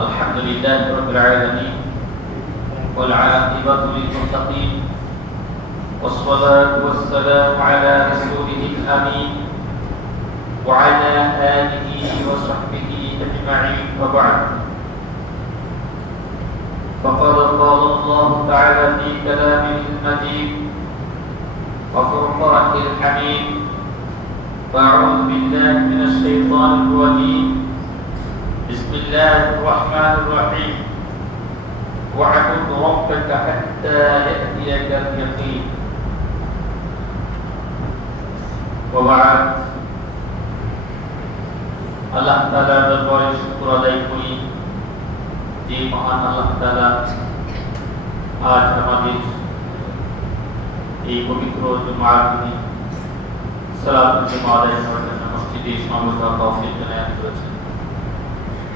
الحمد لله رب العالمين والعاقبة للمتقين والصلاة والسلام على رسوله الأمين وعلى آله وصحبه أجمعين وبعد. فقد قال الله تعالى في كلامه المجيد وفرقانه الحميد فأعوذ بالله من الشيطان الرجيم. بسم الله الرحمن الرحيم واعبد ربك حتى يأتيك اليقين وبعد আল্লাহ তাআলার দরবারে শুকর আদায় করি যে মহান আল্লাহ তাআলা আজ আমাদের এই পবিত্র জুমার দিনে সালাতুল জুমা আদায় করার জন্য মসজিদে সমবেত তৌফিক এনায়েত করেছেন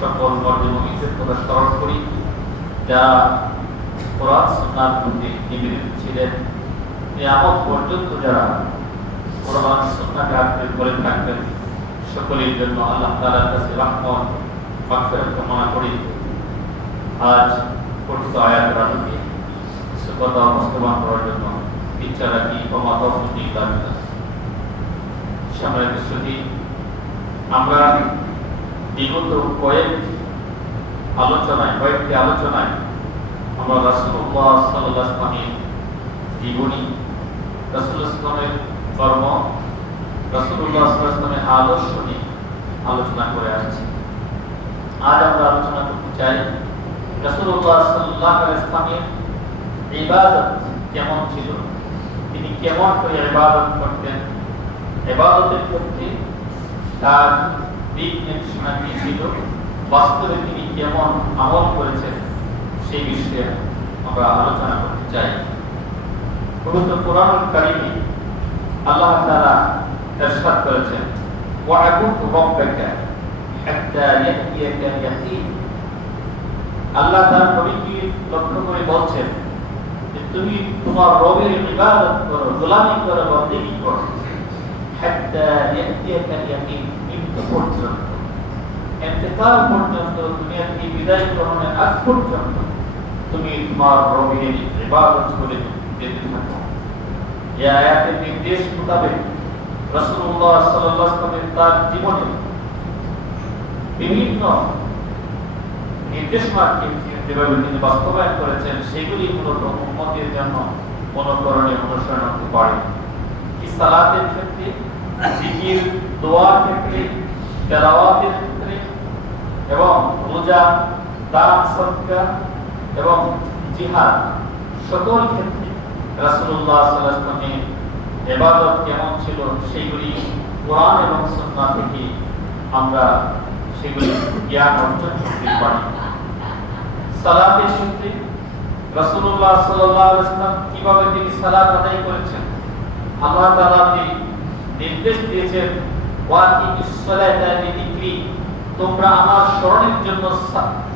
সকল স্মরণ করি যারা কোরআন সুন্নাহর প্রতি নিবেদিত পর্যন্ত যারা কোরআন করে থাকবেন, সকলের জন্য আল্লাহ তাআলার কাছে করি আজ পঠিত আয়াত রাখি সুকতা করার জন্য ইচ্ছা রাখি ক্ষমা তৌফিক দাবি বিশ্বটি আমরা বিগত কয়েক আলোচনায়, কয়েকটি আলোচনায় আমরা রাসূলুল্লাহ সাল্লাল্লাহু আলাইহি জীবনী ইসলামের কর্ম আলাইহি আদর্শ নিয়ে আলোচনা করে আসছি। আজ আমরা আলোচনা করতে চাই রাসূলুল্লাহ সাল্লাল্লাহু আলাইহি ইবাদত কেমন ছিল? তিনি কেমন করে ইবাদত করতেন? ইবাদতের ক্ষেত্রে তার বাস্তবে তিনি কেমন আমল করেছেন সেই বিষয়ে আমরা আলোচনা করতে চাই। পবিত্র আল্লাহ তাআলা ইরশাদ করেছেন আল্লাহ তার নবীকে লক্ষ্য করে বলছেন যে, তুমি তোমার রবের ইবাদত করো, গোলামি করো, বন্দেগী করো। হাত্তা মৃত্যু পর্যন্ত এতেকাল পর্যন্ত দুনিয়া থেকে বিদায় গ্রহণের আগ পর্যন্ত তুমি তোমার রবের ইবাদত করে যেতে থাকো এই আয়াতের নির্দেশ মোতাবেক রাসূলুল্লাহ সাল্লাল্লাহু আলাইহি তার জীবনে বিভিন্ন নির্দেশনাকে যেভাবে তিনি বাস্তবায়ন করেছেন সেগুলি মূলত উম্মতের জন্য অনুকরণে অনুসরণ হতে পারে কি সালাতের ক্ষেত্রে জিকির দোয়ার ক্ষেত্রে, তেলাওয়াতের ক্ষেত্রে এবং রোজা, দান, সদকা এবং জিহাদ সকল ক্ষেত্রে আলাইহি ওয়াসাল্লামের ইবাদত কেমন ছিল সেগুলি কোরআন এবং সুন্নাহ থেকে আমরা সেগুলি জ্ঞান অর্জন করতে পারি। সালাতের ক্ষেত্রে রাসূলুল্লাহ সাল্লাল্লাহু আলাইহি কীভাবে তিনি সালাত আদায় করেছেন? আল্লাহ তাআলা নির্দেশ দিয়েছেন তোমরা আমার স্মরণের জন্য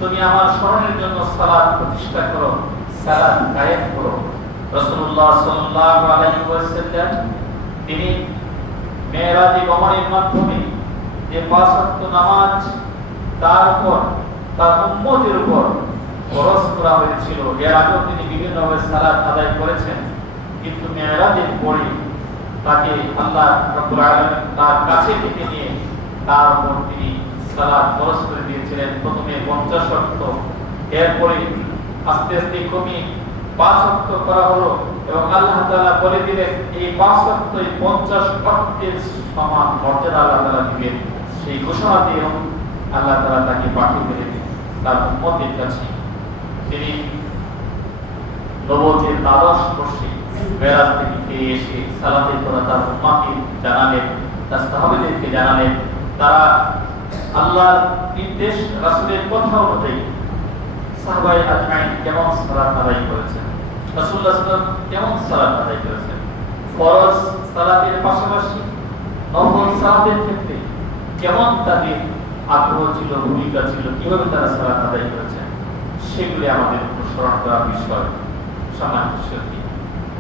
তুমি আমার স্মরণের জন্য সালাত প্রতিষ্ঠা করো, সালাত কায়েম করো। তিনি মাধ্যমে তার খরচ করা হয়েছিল। বিভিন্নভাবে আদায় করেছেন, কিন্তু মেরাজের পরে তাকে আল্লাহ তার কাছে ডেকে নিয়ে তার উপর তিনি সালাত খরচ করে দিয়েছিলেন। প্রথমে পঞ্চাশ ওয়াক্ত এরপরে আস্তে আস্তে কমিয়ে পাঁচ ওয়াক্ত করা হলো এবং আল্লাহ তাআলা বলে দিলেন, এই পাঁচ এই পঞ্চাশ ওয়াক্তের সমান মর্যাদা আল্লাহ তাআলা দিবেন। সেই ঘোষণা দিয়ে আল্লাহ তাআলা তাকে পাঠিয়ে দিলেন তার উম্মতের কাছে। তিনি নবতের দ্বাদশ বর্ষে মেরাজ থেকে ফিরে এসে সালাতের কথা তার উম্মাকে জানালেন তার সাহাবেদেরকে জানালেন তারা আল্লাহর নির্দেশ, রাসূলের কথা অনুযায়ী সাহাবাই আজমাইন কেমন সালাত আদায় করেছেন? রাসূলুল্লাহ সাল্লাল্লাহু কেমন সালাত আদায় করেছেন? ফরজ সালাতের পাশাপাশি নফল সালাতের ক্ষেত্রে কেমন তাদের আগ্রহ ছিল, ভূমিকা ছিল, কীভাবে তারা সালাত আদায় করেছেন? সেগুলি আমাদের অনুসরণ করার বিষয়। সম্মানিত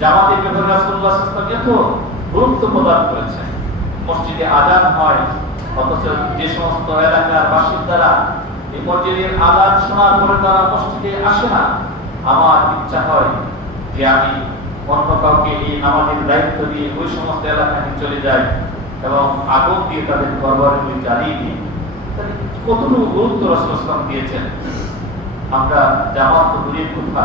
জামাতের ব্যাপারে সাল্লাল্লাহু আলাইহি এত প্রদান করেছেন। মসজিদে আজান হয়, অথচ যে সমস্ত এলাকার বাসিন্দারা এই মসজিদের আজান শোনার পরে তারা মসজিদে আসে না। আমার ইচ্ছা হয় যে আমি অন্য কাউকে এই নামাজের দায়িত্ব দিয়ে ওই সমস্ত এলাকায় চলে যাই এবং আগুন দিয়ে তাদের ঘরবাড়িগুলি জ্বালিয়ে দিই। কতটুকু গুরুত্ব রসুলাম দিয়েছেন? আমরা জামাত তো দূরের কথা।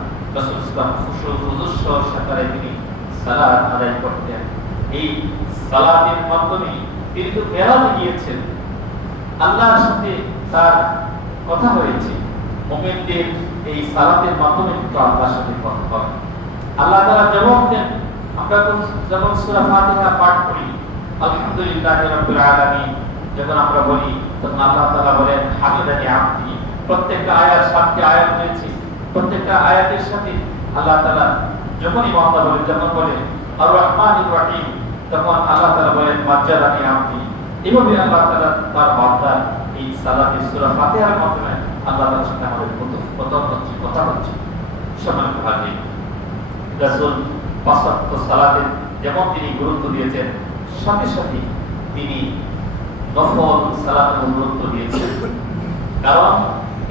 হয়েছে। আল্লাহ পাঠ করি যখন আমরা বলি, তখন আল্লাহ বলেন প্রত্যেকটা আয়াত সাতটি আয়াত রয়েছে। প্রত্যেকটা আয়াতের সাথে আল্লাহ তাআলা যখনই যখন বলে আর রহমানির রহিম তখন আল্লাহ তাআলা বলেন এভাবে আল্লাহ তাআলা তার এই সালাতে সূরা ফাতিহার মাধ্যমে আল্লাহ সাথে আমাদের কথা হচ্ছে কথা হচ্ছে রাসূল সালাতে যেমন তিনি গুরুত্ব দিয়েছেন, সাথে সাথে তিনি নফল সালাতের গুরুত্ব দিয়েছেন। কারণ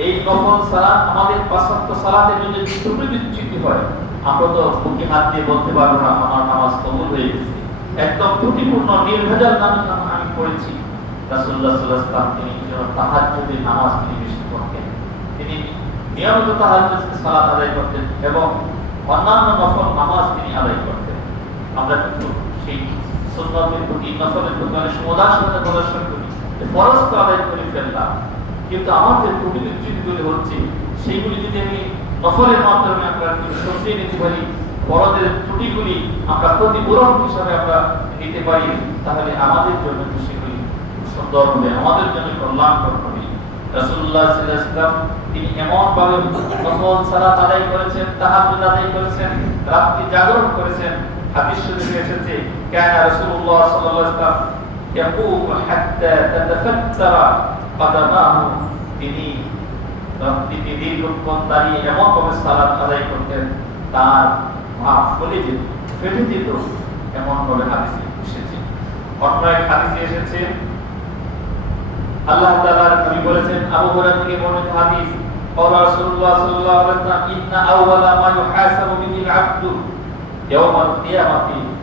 এই নফল সালাত আমাদের ওয়াক্ত সালাতের জন্য ত্রুটি বিচ্যুতি হয়। আমরা তো বুকে হাত দিয়ে বলতে পারব না, আমার নামাজ কবুল হয়ে গেছে। একদম ত্রুটিপূর্ণ, নির্ভেজাল নামাজ আমি পড়েছি। আলাইহি ওয়াসাল্লাম তিনি তাহাজ্জুদের নামাজ তিনি বেশি পড়তেন। তিনি নিয়মিত তাহাজ্জুদের সালাত আদায় করতেন এবং অন্যান্য নফল নামাজ তিনি আদায় করতেন। আমরা কিন্তু সেই সুন্নতের প্রতি, নফলের প্রতি অনেক উদাসীনতা প্রদর্শন করি। ফরজ আদায় করে ফেললাম। কিন্তু আমাদের ত্রুটি বিচ্যুতিগুলি হচ্ছে, সেইগুলি যদি আমি নফলের মাধ্যমে আমরা সরিয়ে নিতে পারি, বড়দের ত্রুটিগুলি আমরা ক্ষতিপূরণ হিসাবে আমরা নিতে পারি, তাহলে আমাদের জন্য সেগুলি সুন্দর হবে, আমাদের জন্য কল্যাণকর হবে। তিনি এমন ভাবে নফল আদায় করেছেন, তাহাজ্জুদ আদায় করেছেন, রাত্রি জাগরণ করেছেন, হাদিস শরীফে এসেছে, কানা তিনি রাত্রিতে দীর্ঘক্ষণ দাঁড়িয়ে এমন ভাবে সালাত আদায় করতেন তার পা ফলে যেত ফেটে যেত এমন ভাবে হাদিসে এসেছে অন্য এক হাদিসে এসেছে আল্লাহ তাআলার নবী বলেছেন আবু হুরায়রা থেকে বর্ণিত হাদিস قال رسول الله صلى الله عليه وسلم إن أول ما يحاسب به العبد يوم القيامة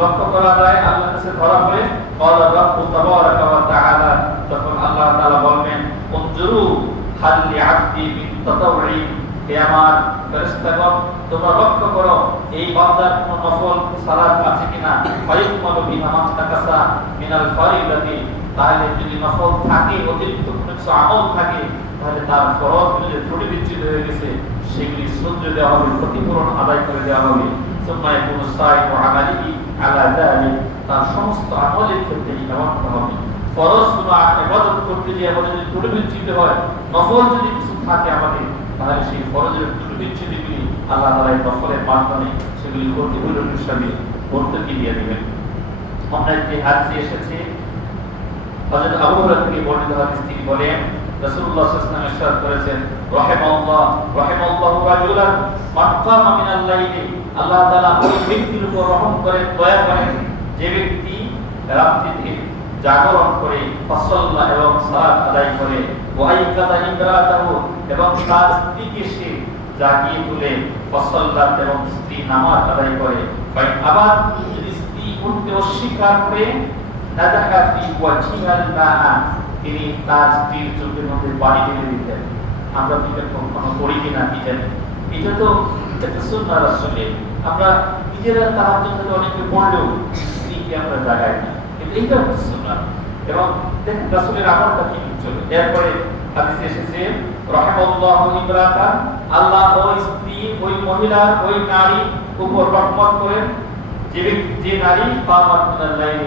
লক্ষ্য করা যায় আল্লাহ কাছে ধরা পড়ে। তখন আল্লাহ তাআলা হে আমার ফেরেশতাগণ, তোমরা লক্ষ্য করো, এই বান্দার নফল সালাত আছে কিনা? ফায়ুকমালু মিনাল তাহলে যদি নফল থাকে, অতিরিক্ত কিছু আমল থাকে, তাহলে তার ফরজ মিলে ত্রুটি বিচ্ছিন্ন হয়ে গেছে। সেগুলি সহ্য দেওয়া হবে, ক্ষতিপূরণ আদায় করে দেওয়া হবে। সুম্মা তার সমস্ত আমলের ক্ষেত্রে ইনামাত হবে। ফরজ কোনো ইবাদত করতে গিয়ে আমাদের যদি ত্রুটি হয়, নফল যদি কিছু থাকে আমাদের, তাহলে সেই ফরজের ত্রুটি আল্লাহ তাআলা এই নফলের মাধ্যমে সেগুলি প্রতিফলন হিসাবে বর্তকে দিয়ে দিবেন। আমরা একটি হাদিসে এসেছে, হযরত আবু থেকে বর্ণিত হাদিস, তিনি বলেন, রাসূলুল্লাহ সাল্লাল্লাহু আলাইহি ওয়াসাল্লাম করেছেন, রাহিমাল্লাহ, রাহিমাল্লাহু রাজুলান মাক্কামা মিনাল লাইলি আল্লাহ তাআলা ওই ব্যক্তির উপর রহম করেন দয়া করেন যে ব্যক্তি রাত্রিতে জাগরণ করে, ফসল্লা এবং সালাত আদায় করে, ওয়াইকাতা ইমরাতাহু এবং তার স্ত্রীকে সে জাগিয়ে তুলে ফসল্লাত এবং স্ত্রী নামাজ আদায় করে, ফাইন আবার যদি স্ত্রী উঠতে অস্বীকার করে নাদাহা ফি ওয়াজহিহাল মাআ, তিনি তার স্ত্রীর চোখের মধ্যে পানি ঢেলে দিতেন। আমরা কি কখনো করি কিনা কি জানি। এটা তো একটা সুন্নাহ রাসূলের আমরা নিজেরা তাহার জন্য অনেকে পড়লেও স্ত্রীকে আমরা জাগাই না। এইটা হচ্ছে সুন্নাহ। এবং দেখেন, রাসূলের আমলটা কি চলে এরপরে হাদিসে এসেছে, রাহিমাল্লাহু ইমরাতান, আল্লাহ ওই স্ত্রী, ওই মহিলা, ওই নারী উপর রহমত করেন। যে যে নারী কামাত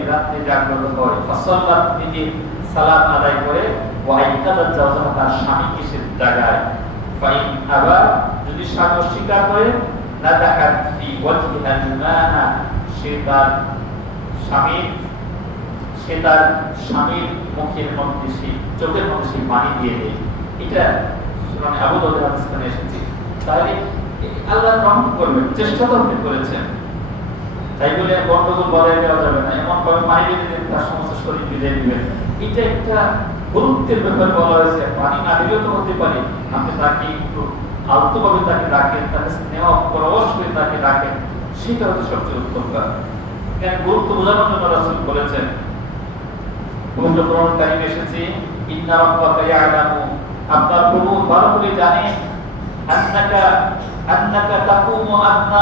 রাতে জাগ্রত হয় ফাসাল্লাত নিজে সালাত আদায় করে ওয়া আইকাদাত জাওজাহা তার স্বামীকে সে জাগায়। ফাইন আবার যদি স্বামী অস্বীকার করে না দেখাত ফি ওয়াজহিহাল মাআ সে তার স্বামীর সে তার স্বামীর মুখের মধ্যে সে চোখের মধ্যে সে পানি দিয়ে দেয় এটা মানে আবু দাউদ তাহলে আল্লাহ রহম করবেন চেষ্টা তো আপনি করেছেন তাই বলে গন্ডগোল বজায় দেওয়া যাবে না এমন ভাবে পানি দিয়ে তার সমস্ত শরীর ভিজে দিবেন এটা একটা গুরুত্বের ব্যাপার বলা হয়েছে, পানি না দিলেও তো হতে পারে। আপনি তাকে একটু আলতোভাবে তাকে রাখেন তাকে স্নেহ পরবশ করে তাকে রাখেন সেটা হচ্ছে সবচেয়ে উত্তম কাজ। গুরুত্ব বোঝানোর জন্য রাসূল বলেছেন আপনার প্রভু ভালো করে জানেন, আন্নাকা আন্নাকা তাকুমু আদনা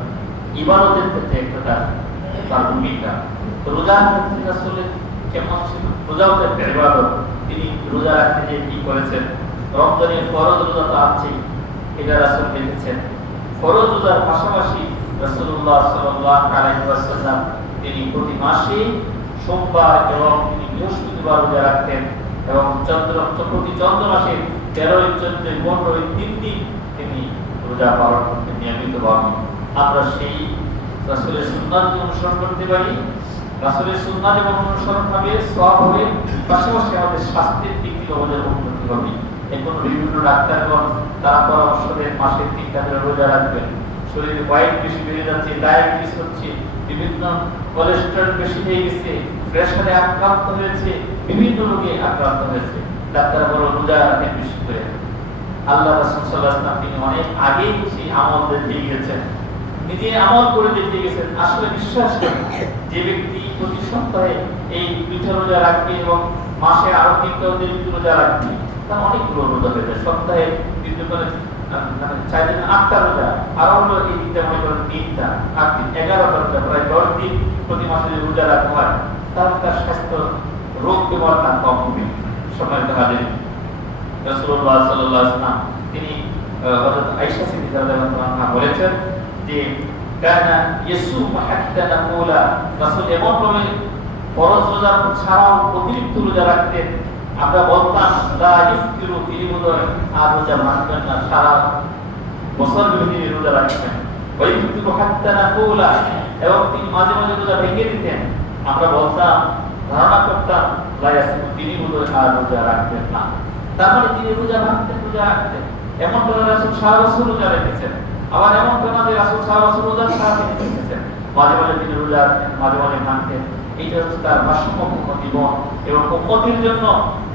ইবাদতের ক্ষেত্রে একটা তার ভূমিকা। রোজার ক্ষেত্রে আসলে কেমন ছিল? রোজাও তো একটা ইবাদত। তিনি রোজা রাখতে যে কি করেছেন? রমজানের ফরজ রোজা তো আছেই, এটা রাসূল লিখেছেন ফরজ রোজার পাশাপাশি রাসূলুল্লাহ সাল্লাল্লাহু আলাইহি তিনি প্রতি মাসে সোমবার এবং তিনি বৃহস্পতিবার রোজা রাখতেন এবং চন্দ্র প্রতি চন্দ্র মাসে তেরোই চন্দ্রের পনেরোই তিন দিন তিনি রোজা পালন করতেন নিয়মিতভাবে। আমরা সেই রাসূলের অনুসরণ করতে পারি। রাসূলের যেমন অনুসরণ হবে, সওয়াব হবে, পাশাপাশি আমাদের স্বাস্থ্যের দিক থেকে আমাদের উন্নতি হবে। এখন বিভিন্ন ডাক্তারগণ তারা পরামর্শ দেন মাসে তিনটা করে রোজা রাখবেন। শরীরে বেশি বেড়ে যাচ্ছে, ডায়াবেটিস হচ্ছে, বিভিন্ন কোলেস্টেরল বেশি হয়ে গেছে প্রেসারে আক্রান্ত হয়েছে, বিভিন্ন রোগে আক্রান্ত হয়েছে। ডাক্তার বড় রোজা রাখেন বেশি করে। আল্লাহ রাসূল ওয়াসাল্লাম তিনি অনেক আগেই সেই আমল গেছেন নিজে আমল করে দেখিয়ে গেছেন, আসলে বিশ্বাস করেন, যে ব্যক্তি প্রতি সপ্তাহে এই দুইটা রোজা রাখবে এবং মাসে আরও তিনটা দিন রোজা রাখবে, তার অনেকগুলো রোজা হয়ে যায়। সপ্তাহে তিনটে করে মানে চার দিন আটটা রোজা, আরও হলো এই দিনটা মনে করেন তিনটা, আট দিন এগারোটা রোজা, প্রায় দশ দিন প্রতি মাসে যদি রোজা রাখা হয় তাহলে তার স্বাস্থ্য রোগ ব্যবহার না, কম হবে সময় দেখা যায় আলাইহি ওয়াসাল্লাম, তিনি হযরত আয়েশা সিদ্দিকা বলেছেন যে কানা নাকুলা রাসূল এমন ভাবে ফরজ রোজা ছাড়াও অতিরিক্ত রোজা রাখতেন, আমরা বলতাম, লা ইফতিরু তিনি বোধহয় আর রোজা ভাঙবেন না, সারা বছর রোজা রাখতেন। হাত্তা নাকুলা এবং তিনি মাঝে মাঝে রোজা ভেঙে দিতেন। আমরা বলতাম, ধারণা করতাম, লা ইয়াসুম তিনি বোধহয় আর রোজা রাখবেন না। তার মানে তিনি রোজা ভাঙতেন রোজা রাখতেন। এমন করে রাসূল সারা বছর রোজা রেখেছেন। আবার এমন না যে রাসূল সারা বছর রোজা ছাড়া তিনি মাঝে মাঝে তিনি রোজা মাঝে মাঝে ভাঙতেন। এইটা হচ্ছে তার ভারসাম্যপূর্ণ জীবন এবং উম্মতের জন্য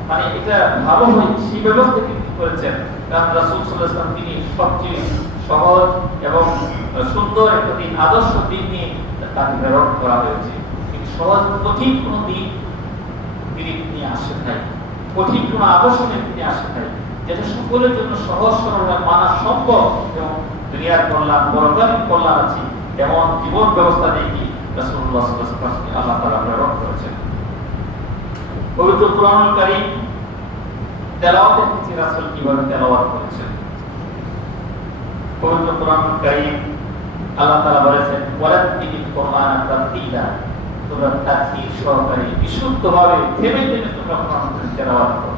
মানে এটা ভালো হয় সেই ব্যবস্থা তিনি করেছেন। কারণ রাসূল ওয়াসাল্লাম তিনি সবচেয়ে সহজ এবং সুন্দর একটা দিন, আদর্শ দিন নিয়ে তাকে প্রেরণ করা হয়েছে। কিন্তু সহজ কঠিন কোনো দিন তিনি নিয়ে আসেন নাই। কঠিন কোনো আদর্শ নিয়ে তিনি আসেন নাই। যেটা সকলের জন্য সহজ, সরল মানা সম্ভব এবং দুনিয়ার কল্যাণ পরকালীন কল্যাণ আছে। এমন জীবন ব্যবস্থা নিয়ে কি? রাসূলুল্লাহ সাল্লাল্লাহু আলাইহি আল্লাহ তাআলা প্রেরণ করেছেন। পবিত্র কারীম তেলাওয়াতের রাসূল কীভাবে তেলাওয়াত করেছেন? পবিত্র কারীম আল্লাহ তাআলা বলেছেন তারতিলা তোমরা তারতিল সহকারে বিশুদ্ধভাবে থেমে থেমে তোমরা কোরআন তেলাওয়াত করো।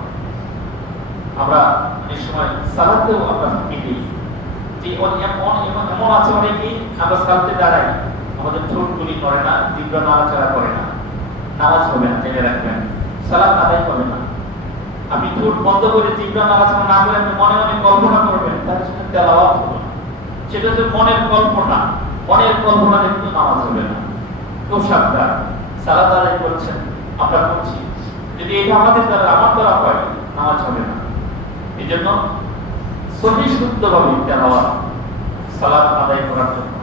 আমরা অনেক সময় সালাতেও আমরা যে এমন এমন আছে অনেকেই আমরা সালাতে দাঁড়াই আমাদের ঠোঁটগুলি নড়ে না জিব্রা নাড়াচাড়া করে না। নামাজ হবে না জেনে রাখবেন। সালাত আদায় হবে না। আপনি ঠোঁট বন্ধ করে জিব্রা নাড়াচাড়া না করে আপনি মনে মনে কল্পনা করবেন তার জন্য তেলাওয়াত হবে। সেটা হচ্ছে মনের কল্পনা মনের কল্পনা কিন্তু নামাজ হবে না। খুব সাবধান। সালাত আদায় করছেন আমরা করছি যদি এটা আমাদের দ্বারা আমার দ্বারা হয়, নামাজ হবে না। এই জন্য সহি শুদ্ধভাবে তেলাওয়াত সালাত আদায় করার জন্য।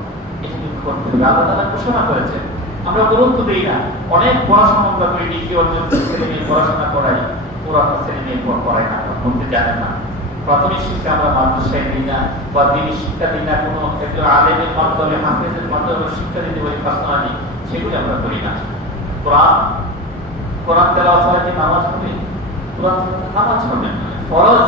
এটা কিন্তু করতে হবে। আল্লাহ তাআলা ঘোষণা করেছেন, আমরা গুরুত্ব দিই না। অনেক পড়াশোনা আমরা করি ডিগ্রি অর্জন ছেলে মেয়ে পড়াশোনা করাই পুরানো ছেলে মেয়ে পড়াই না পড়তে জানে না। প্রাথমিক শিক্ষা আমরা মাদ্রাসায় দিই না, বা দিনী শিক্ষা দিই না, কোনো একজন আলেমের মাধ্যমে, হাফেজের মাধ্যমে শিক্ষা দিতে পারি পার্সোনালি সেগুলি আমরা করি না। কোরআন কোরআন তেলাওয়াত ছাড়া কি নামাজ হবে কোরআন নামাজ হবে ফরজ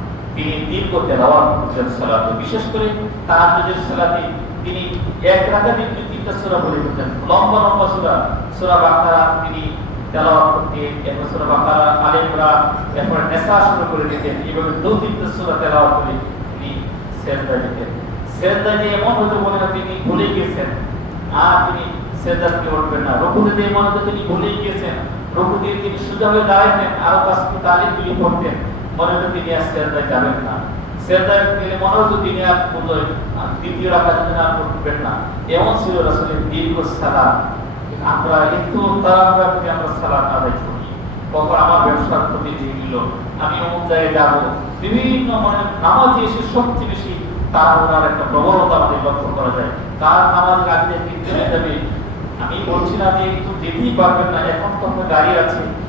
তিনি দীর্ঘ তেলাওয়াত করতেন সালাতে। বিশেষ করে সালাতে তিনি এক তিনটা সূরা পড়ে ফেলতেন লম্বা লম্বা সূরা। সূরা বাকারা তিনি দিতেন। তিনি দিতেন। তিনি আর তিনি থেকে না। হতো তিনি তিনি সোজা হয়ে দাঁড়াইতেন, আরও কাছে তালিমগুলি পড়তেন। মনে হতো তিনি আর যাবেন না। গেলে মনে হতো তিনি আর দ্বিতীয় রাখা যদি আর করবেন না। এমন ছিল রাসূলের দীর্ঘ আমরা আমরা কখন আমার ব্যবসার ক্ষতি আমি অমুক জায়গায় যাব, বিভিন্ন মানে নামাজে এসে সবচেয়ে বেশি তাড়াহুড়ার একটা প্রবণতা আমাদের লক্ষ্য করা যায়। তার আগে দিন চলে যাবে। আমি বলছি না যে, একটু যেতেই পারবেন না, এখন তো আপনার গাড়ি আছে।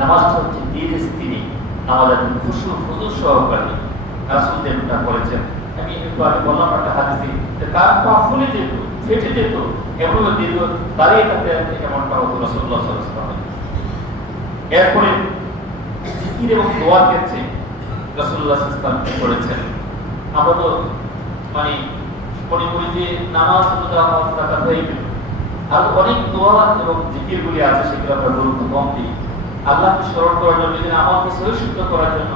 নামাজটা হচ্ছে ধীরে স্থিরে নামাজ খুশু হুজুর সহকারে রাসুল যেটা করেছেন আমি একটু আগে বললাম একটা হাদিসে তার পা ফুলে যেত, ফেটে যেত এমন দীর্ঘ দাঁড়িয়ে থাকতে এমনটা হতো রাসুল্লাহ সাল্লাহ এরপরে জিকির এবং দোয়ার ক্ষেত্রে সাল্লাল্লাহু আলাইহি করেছেন? আমরা তো মানে মনে করি যে নামাজ রোজা হয়ে গেল। আর অনেক দোয়া এবং জিকিরগুলি আছে, সেগুলো আমরা গুরুত্ব কম দিই আল্লাহকে স্মরণ করার জন্য, নিজের আমাকে সহিষ্ণুত করার জন্য,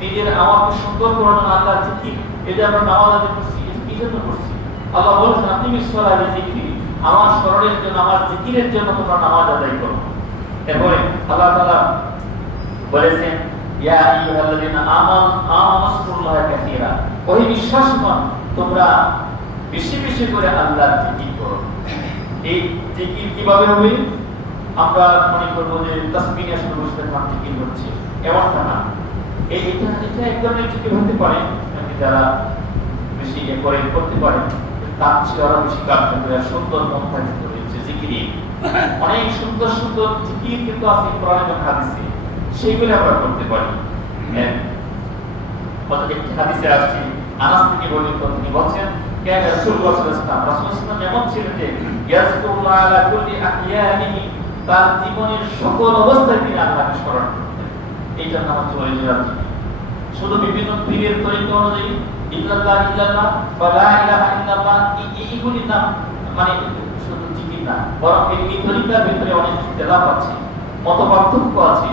নিজের আমাকে সুন্দর করার জন্য আল্লাহ জিকির এটা আমরা নামাজ আদায় করছি কি জন্য করছি? আল্লাহ বলছেন, আপনি বিশ্বর আলী জিকির, আমার স্মরণের জন্য, আমার জিকিরের জন্য তোমরা নামাজ আদায় করো। এরপরে আল্লাহ তাআলা বলেছেন তোমরা বেশি বেশি করে আল্লাহর জিকির করো। এই জিকির কীভাবে হবে? আমরা মনে করব যে তাসবিহ আসলে বসে থাকলাম জিকির করছি এমনটা না। এই এটা এটা এক ধরনের হতে পারে যারা বেশি এ করে করতে পারে, তার চেয়ে আরও বেশি কার্যকরী সুন্দর পন্থা কিন্তু রয়েছে জিকিরি। অনেক সুন্দর সুন্দর জিকির কিন্তু আছে কোরআন এবং হাদিসে। সেইগুলো আমরা করতে পারি। হ্যাঁ। একটি হাদিসে আসছে, আনাস থেকে বর্ণিত তিনি বলছেন, কেন রাসূলুল্লাহ সাল্লাল্লাহু আলাইহি ওয়াসাল্লাম রাসূলুল্লাহ এমন ছিলেন যে ইয়াজকুরুল্লাহ আলা কুল্লি আহইয়ানিহি তার জীবনের সকল অবস্থায় তিনি আল্লাহকে স্মরণ করতেন। এইটার নাম হচ্ছে ওয়াইজিরাত শুধু বিভিন্ন পীরের তরিকা অনুযায়ী, ইল্লাল্লাহ ইল্লাল্লাহ, বা লা ইলাহা ইল্লাল্লাহ নাম মানে শুধু জিকির না, বরং এই তরিকার ভিতরে অনেক আছে, মত পার্থক্য আছে,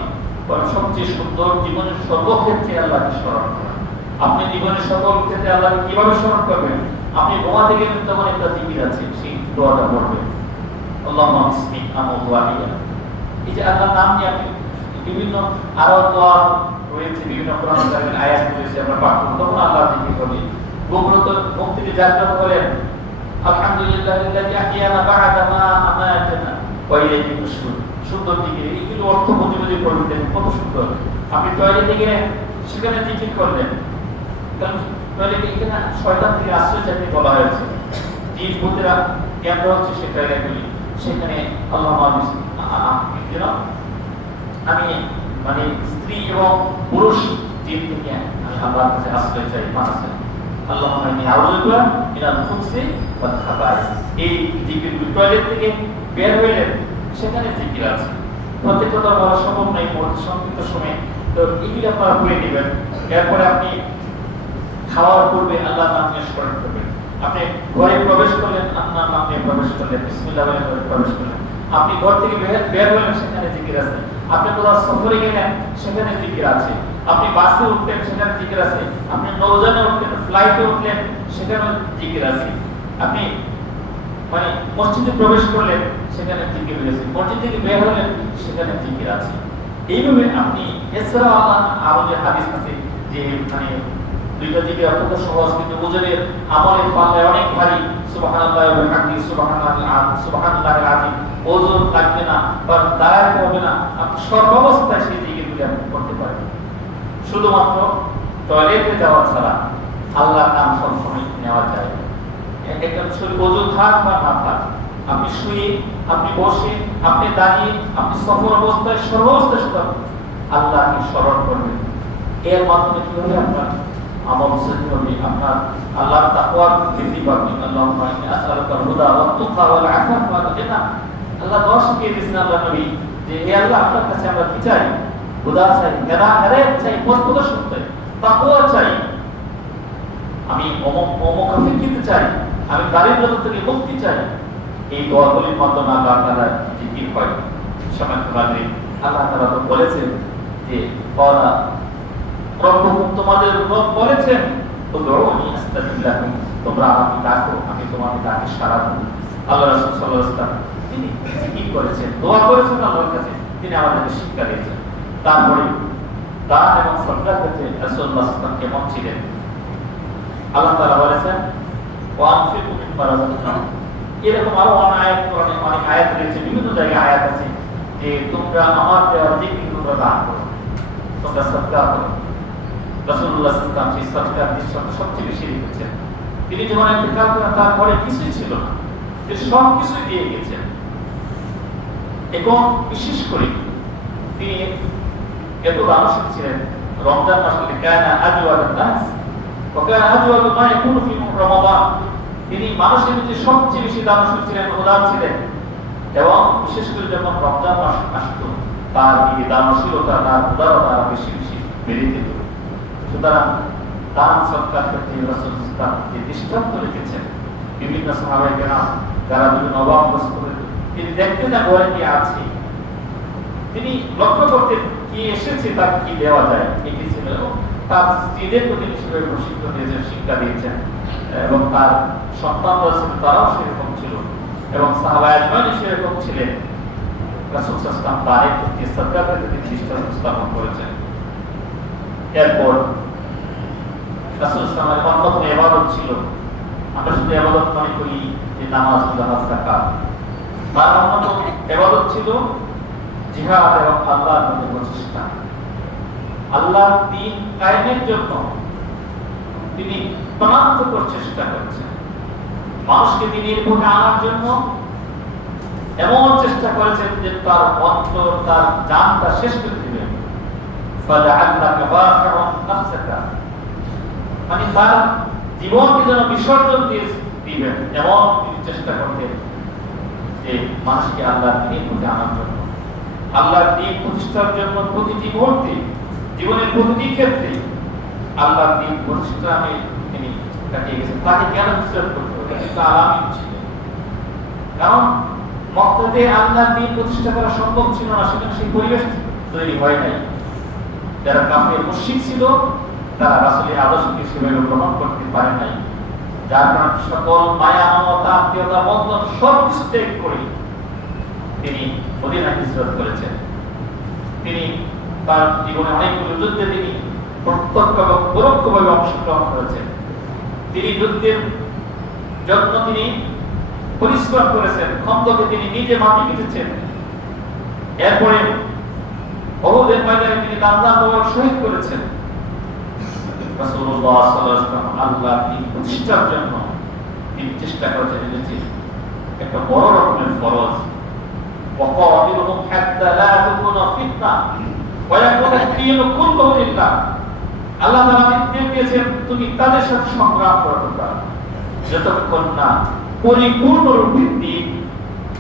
বরং সবচেয়ে সুন্দর জীবনের সর্বক্ষেত্রে আল্লাহকে স্মরণ আপনি জীবনের সকল ক্ষেত্রে আল্লাহকে কীভাবে স্মরণ করবেন? আপনি ঘুমাতে গেলেন তখন একটা জিকির আছে, সেই দোয়াটা পড়বেন। এই যে আল্লাহর নাম নিয়ে বিভিন্ন আরও রয়েছে, বিভিন্ন আয়াত রয়েছে, আমরা পাঠ করি তখন আল্লাহ জিকির করি গোমরত করেন নুশুর সুন্দর সুন্দর। আপনি টয়লেটে সেখানে করলেন। কারণ থেকে বলা হয়েছে। হচ্ছে সেখানে আমি মানে স্ত্রী এবং পুরুষ থেকে আমি আল্লাহর কাছে আশ্রয় চাই আল্লাহ টয়লেট থেকে বের সেখানে আছে। কথা সম্ভব নয় তো নেবেন। এরপরে আপনি খাওয়ার পূর্বে আল্লাহ স্মরণ করবেন আপনি ঘরে প্রবেশ করলেন আপনার নাম প্রবেশ করলেন, বিসমিল্লাহ বলে ঘরে প্রবেশ করলেন। আপনি ঘর থেকে বের হলেন, সেখানে জিকির আছে। আপনি কোথাও সফরে গেলেন, সেখানে জিকির আছে। আপনি বাসে উঠলেন, সেখানে জিকির আছে। আপনি নৌজানে উঠলেন, ফ্লাইটে উঠলেন সেখানে জিকির আছে। আপনি মানে মসজিদে প্রবেশ করলেন, সেখানে জিকির রয়েছে মসজিদ থেকে বের হলেন, সেখানে জিকির আছে। এইভাবে আপনি এছাড়াও আরও যে হাদিস আছে, যে মানে দুইটা দিকে অত্যন্ত সহজ, কিন্তু ওজনের আমলের পাল্লায় অনেক ভারী, সুবহানাল্লাহ ওয়া বিহামদিহি সুবহানাল্লাহিল আযীম ওজন না হবে না, আপনি সেই জিকিরগুলি আপনি করতে পারেন শুধুমাত্র টয়লেটে যাওয়া ছাড়া আল্লাহর নাম নেওয়া যায় ওজন থাক বা না থাক, আপনি শুয়ে, আপনি বসে, আপনি দাঁড়িয়ে, আপনি সফর অবস্থায় সর্বাবস্থায় শুধু আপনি স্মরণ করবেন। এর মাধ্যমে কি হবে আপনার আল্লাহর তাকওয়ার বৃদ্ধি আসআলুকাল হুদা তুকা আফাফ আল্লাহ আল্লাহ নবী যে, হে আল্লাহ, আপনার কাছে আমরা কি চাই? হুদা চাই চাই, পথ তাকওয়া চাই। আমি অমুক অমুক ফিকিতে চাই। আমি দারিদ্রতা থেকে মুক্তি চাই। এই দোয়াগুলির মাধ্যমে আল্লাহ তাআলা জিকির হয় আল্লাহ তাআলা তো বলেছেন যে তোমাদের রব বলেছেন তোমরা আমাকে ডাকো, আমি তোমাকে ডাকে সাড়া দেব। আল্লাহ রাসূল আলাইহি তিনি জিকির করেছেন, দোয়া করেছেন আল্লাহর কাছে, তিনি আমাদেরকে শিক্ষা দিয়েছেন। তারপরে দান এবং রাসূলুল্লাহ সাল্লাল্লাহু আলাইহি ওয়াসাল্লাম কেমন ছিলেন? আল্লাহ তাআলা বলেছেন ওয়ানফিকু মিম্মা রাযাকনাকুম এরকম আরও অনেক কোরআনে অনেক আয়াত রয়েছে, বিভিন্ন জায়গায় আয়াত আছে যে তোমরা আমার দেওয়ার দিকে দান করো, তোমরা সদকা করো। তিনি তারপরে কিছুই ছিল না। তিনি দিয়ে গেছেন। এবং বিশেষ করে তিনি এত মানসিক ছিলেন। রমজান তিনি মানুষের মধ্যে সবচেয়ে বেশি দানসুর ছিলেন, উদার ছিলেন। এবং বিশেষ করে যখন রমজান মাস আসতো, তার দিকে দানশীলতা, তার উদারতা বেশি বেশি বেড়ে যেত। সুতরাং দান রাসূল দৃষ্টান্ত রেখেছেন, বিভিন্ন সাহাবায়ে কেরাম, যারা করে তিনি দেখতে না কি আছে? তিনি লক্ষ্য করতেন কি এসেছে তাকে কি দেওয়া যায় এটি ছিল তার স্ত্রীদের প্রতি সেভাবে প্রশিক্ষণ দিয়েছেন শিক্ষা দিয়েছেন, এবং তার সন্তানরা ছিল তারাও সেরকম ছিল। এবং সাহাবা আজমানি সেরকম ছিলেন। রাসূল দৃষ্টান্ত স্থাপন করেছেন। এরপর রাসূল আলাইহি অন্যতম ইবাদত ছিল। আমরা শুধু ইবাদত মনে করি যে নামাজ জাকাত যাকাত। তার অন্যতম ইবাদত ছিল জিহাদ এবং আল্লাহর মধ্যে প্রচেষ্টা। আল্লাহর দিন কায়েমের জন্য তিনি প্রাণান্তকর চেষ্টা করছেন। মানুষকে দিনের পথে আনার জন্য এমন চেষ্টা করেছেন যে তার অন্তর, তার জানটা শেষ করে فَلَعَلَّكَ بَاخِعٌ نَفْسَكَ মানে তার জীবনকে যেন বিসর্জন দিয়ে দিবেন এবং তিনি চেষ্টা করতেন যে মানুষকে আল্লাহর দিনের প্রতি আনার জন্য আল্লাহর দিন প্রতিষ্ঠার জন্য প্রতিটি মুহূর্তে জীবনের প্রতিটি ক্ষেত্রে আল্লাহর দিন প্রতিষ্ঠা আমি তিনি কাটিয়ে গেছেন তাকে কেন হিসেব করতে হবে কিন্তু আলামিন ছিলেন কারণ মক্কাতে আল্লাহর দিন প্রতিষ্ঠা করা সম্ভব ছিল না সেখানে সেই পরিবেশ তৈরি হয় নাই যারা কাফের মুশরিক ছিল, তারা রাসূলের আদর্শকে সেভাবে গ্রহণ করতে পারে নাই। যার কারণে সকল মায়া, মমতা, আত্মীয়তা, বন্ধন সব ত্যাগ করে তিনি মদিনা হিজরত করেছেন। তিনি তার জীবনে অনেকগুলো যুদ্ধে তিনি প্রত্যক্ষ এবং পরোক্ষভাবে অংশগ্রহণ করেছেন। তিনি যুদ্ধের জন্য তিনি পরিশ্রম করেছেন, খন্দকে তিনি নিজে মাটি কেটেছেন এরপরে বহুদের ময়দানে তিনি দান দান শহীদ করেছেন রাসূলুল্লাহ সাল্লাল্লাহু আলাইহি ওয়াসাল্লাম আল্লাহ দিন প্রতিষ্ঠার জন্য তিনি চেষ্টা করেছেন এনেছে একটা বড় রকমের ফরজ وقاتلهم حتى لا تكون فتنة ويكون الدين كله لله আল্লাহ তাআলা নির্দেশ দিয়েছেন তুমি তাদের সাথে সংগ্রাম করো তোমরা যতক্ষণ না পরিপূর্ণ রূপে দিন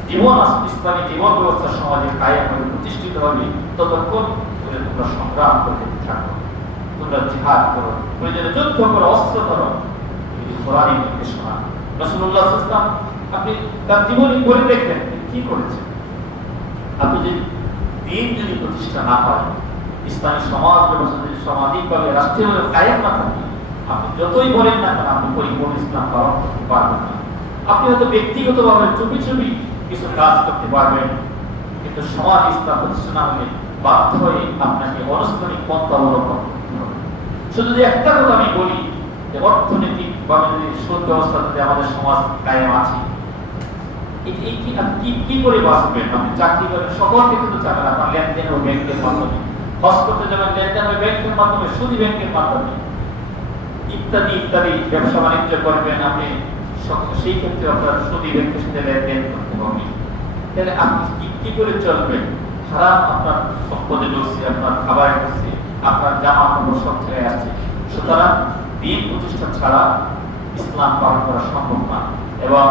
জীবন ইসলামী জীবন ব্যবস্থা সমাজে কায়েম হবে প্রতিষ্ঠিত হবে ততক্ষণ তোমরা সংগ্রাম করতে থাকো। তোমরা জিহাদ করো প্রয়োজনে যুদ্ধ করো, অস্ত্র করো। কোরআনই নির্দেশনা। রসুল্লাহ ইসলাম আপনি তার জীবনী করে দেখেন কি করেছেন? আপনি যদি দিন যদি প্রতিষ্ঠা না হয় ইসলামী সমাজ ব্যবস্থা যদি সামাজিকভাবে রাষ্ট্রীয়ভাবে কায়েম না থাকে আপনি যতই বলেন না কেন, আপনি পরিপূর্ণ ইসলাম পালন করতে পারবেন না। আপনি হয়তো ব্যক্তিগতভাবে চুপি চুপি কিছু কাজ করতে পারবেন, কিন্তু সমাজ ইসলাম প্রতিষ্ঠা না হলে বাধ্য হয়ে আপনাকে অনস্থানিক পন্থা অবলম্বন শুধু যে একটা কথা আমি বলি, যে অর্থনৈতিক ভাবে যদি সুদ ব্যবস্থা যদি আমাদের সমাজ কায়েম আছে। কি কি করে বাঁচবেন? আপনি চাকরি করেন, সকল ক্ষেত্রে তো চাকরি আপনার লেনদেন ও ব্যাংকের মাধ্যমে। করতে যাবেন, লেনদেন হবে ব্যাংকের মাধ্যমে সুদি ব্যাংকের মাধ্যমে। ইত্যাদি ইত্যাদি ব্যবসা বাণিজ্য করবেন আপনি সেই ক্ষেত্রে আপনার সুদি ব্যাংকের সাথে লেনদেন করতে হবে। তাহলে আপনি কি করে চলবেন? হারাম আপনার সম্পদে ঢুকছে আপনার খাবারে ঢুকছে আপনার জামা কাপড় সব ছেড়ে আসছে সুতরাং দিন প্রতিষ্ঠা ছাড়া ইসলাম পালন করা সম্ভব না। এবং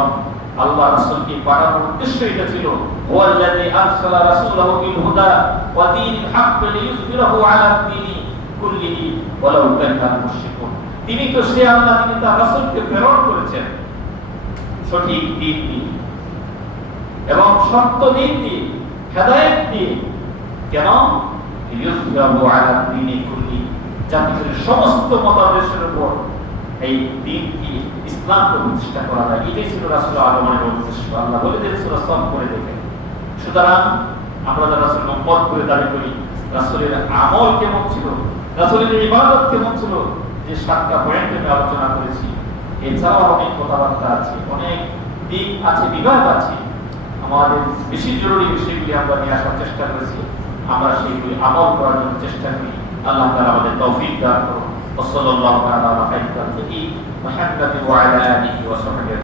আল্লাহ রাসূলকে পাঠানোর উদ্দেশ্য এটা ছিল ওয়াল্লাযী আরসালা রাসূলাহু বিল হুদা ওয়া দীনিল হাক্ক লিইয়ুযহিরাহু আলা দীনি কুল্লিহি ওয়ালাউ কারিহাল মুশরিকুন। তিনি তো সে আল্লাহ, তিনি তার রাসূলকে প্রেরণ করেছেন। সঠিক দিন দিয়ে এবং সত্য দিন দিয়ে হেদায়েত দিয়ে কেন সমস্ত মতাদর্শের উপর এই ইসলামকে প্রতিষ্ঠা করা যায় এটাই ছিল রাসুল উদ্দেশ্য আল্লাহ বলে করে দেখে সুতরাং আমরা যারা করে দাবি করি, রাসুলের আমল কেমন ছিল? রাসুলের ইবাদত কেমন ছিল? যে সাতটা পয়েন্ট আমি আলোচনা করেছি। এছাড়াও অনেক কথাবার্তা আছে, অনেক দিক আছে, বিভাগ আছে। আমাদের বেশি জরুরি বিষয়গুলি আমরা নিয়ে আসার চেষ্টা করেছি আমরা সেইগুলি আমল করার জন্য চেষ্টা করি আল্লাহ তাআলা আমাদের তৌফিক দান করুন وصلى الله على خير خلقه محمد وعلى اله وصحبه